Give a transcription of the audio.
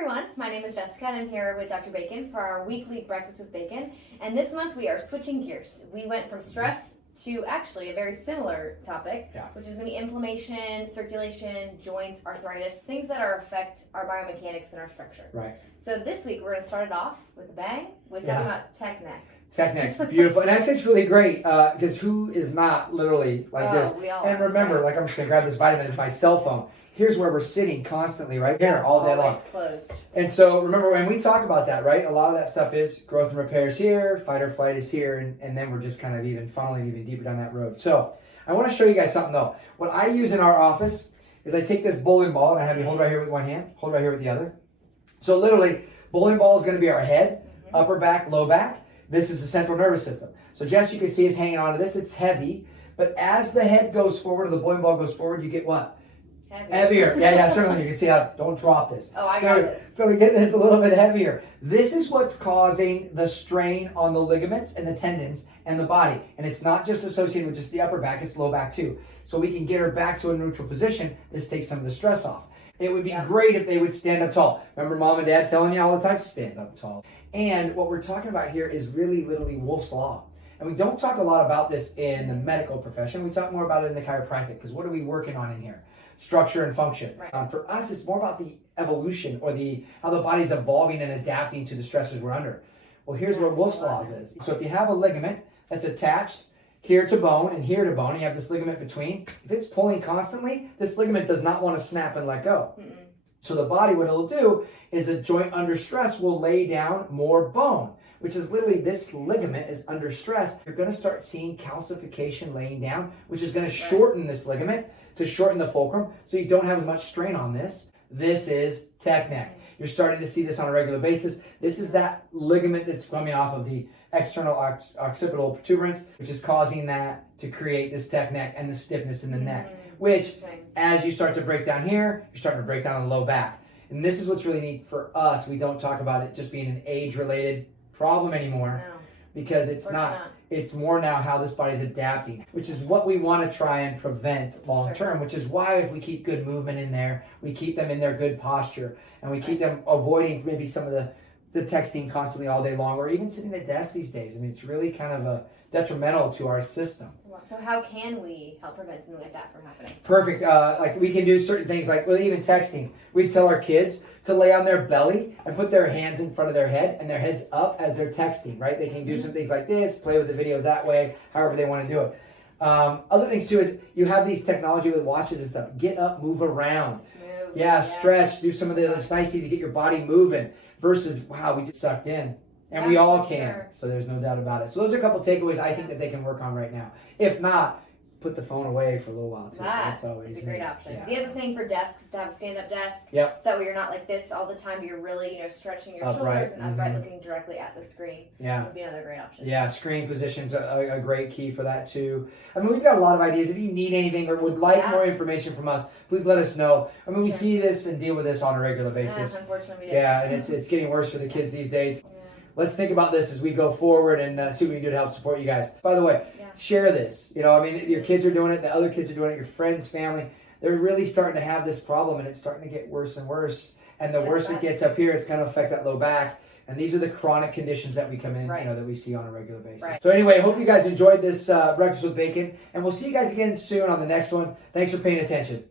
everyone, my name is Jessica and I'm here with Dr. Bacon for our weekly Breakfast with Bacon. And this month we are switching gears. We went from stress to actually a very similar topic, which is going to be inflammation, circulation, joints, arthritis, things that affect our biomechanics and our structure. Right. So this week we're going to start it off with a bang with talking about Teck Neck. Teck Neck's beautiful. And actually it's really great because who is not literally like this? We all and remember, like I'm just going to grab this vitamin. It's my cell phone. Here's where we're sitting constantly right here all day long. Closed. And so remember when we talk about that, right? A lot of that stuff is growth and repair is here, fight or flight is here, and then we're just kind of even funneling even deeper down that road. So I want to show you guys something though. What I use in our office is I take this bowling ball and I have you hold right here with one hand, hold right here with the other. So literally, bowling ball is going to be our head, upper back, low back. This is the central nervous system. So Jess, you can see is hanging onto this. It's heavy, but as the head goes forward or the bowling ball goes forward, you get what? Heavier. Yeah, certainly. You can see how, don't drop this. Oh, I got this. So we get this a little bit heavier. This is what's causing the strain on the ligaments and the tendons and the body. And it's not just associated with just the upper back, it's low back too. So we can get her back to a neutral position. This takes some of the stress off. It would be great if they would stand up tall. Remember mom and dad telling you all the time, stand up tall. And what we're talking about here is really literally Wolff's Law. And we don't talk a lot about this in the medical profession. We talk more about it in the chiropractic because what are we working on in here? Structure and function. Right. For us, it's more about the evolution or how the body's evolving and adapting to the stresses we're under. Well, here's where Wolff's Law is. So if you have a ligament that's attached here to bone and here to bone, and you have this ligament between, if it's pulling constantly, this ligament does not want to snap and let go. So the body, what it'll do is a joint under stress will lay down more bone, which is literally this ligament is under stress. You're going to start seeing calcification laying down, which is going to shorten this ligament to shorten the fulcrum so you don't have as much strain on this. This is Teck Neck. You're starting to see this on a regular basis. This is that ligament that's coming off of the external occipital protuberance, which is causing that to create this Teck Neck and the stiffness in the neck, which as you start to break down here, you're starting to break down the low back. And this is what's really neat for us. We don't talk about it just being an age-related problem anymore because it's not. It's more now how this body's adapting, which is what we want to try and prevent long term, which is why if we keep good movement in there, we keep them in their good posture, and we keep them avoiding maybe some of the texting constantly all day long, or even sitting at desks these days. I mean, it's really kind of detrimental to our system. So how can we help prevent something like that from happening? Perfect. Like we can do certain things like, well, even texting. We tell our kids to lay on their belly and put their hands in front of their head and their heads up as they're texting, right? They can do some things like this, play with the videos that way, however they want to do it. Other things too is you have these technology with watches and stuff. Get up, move around. Stretch, do some of the niceties to get your body moving versus, wow, we just sucked in. And we all can, so there's no doubt about it. So those are a couple takeaways I think that they can work on right now. If not, put the phone away for a little while too. That's always a great option. The other thing for desks is to have a stand-up desk. So that way you're not like this all the time, but you're really, stretching your shoulders and upright, looking directly at the screen. Would be another great option. Yeah, screen position's a great key for that too. I mean, we've got a lot of ideas. If you need anything or would like more information from us, please let us know. I mean, we see this and deal with this on a regular basis. Unfortunately, we do. And it's getting worse for the kids these days. Let's think about this as we go forward and see what we can do to help support you guys. By the way, share this. I mean, your kids are doing it, the other kids are doing it, your friends, family. They're really starting to have this problem, and it's starting to get worse and worse. And the worse it gets up here, it's going to affect that low back. And these are the chronic conditions that we come in, that we see on a regular basis. So anyway, I hope you guys enjoyed this Breakfast with Bacon, and we'll see you guys again soon on the next one. Thanks for paying attention.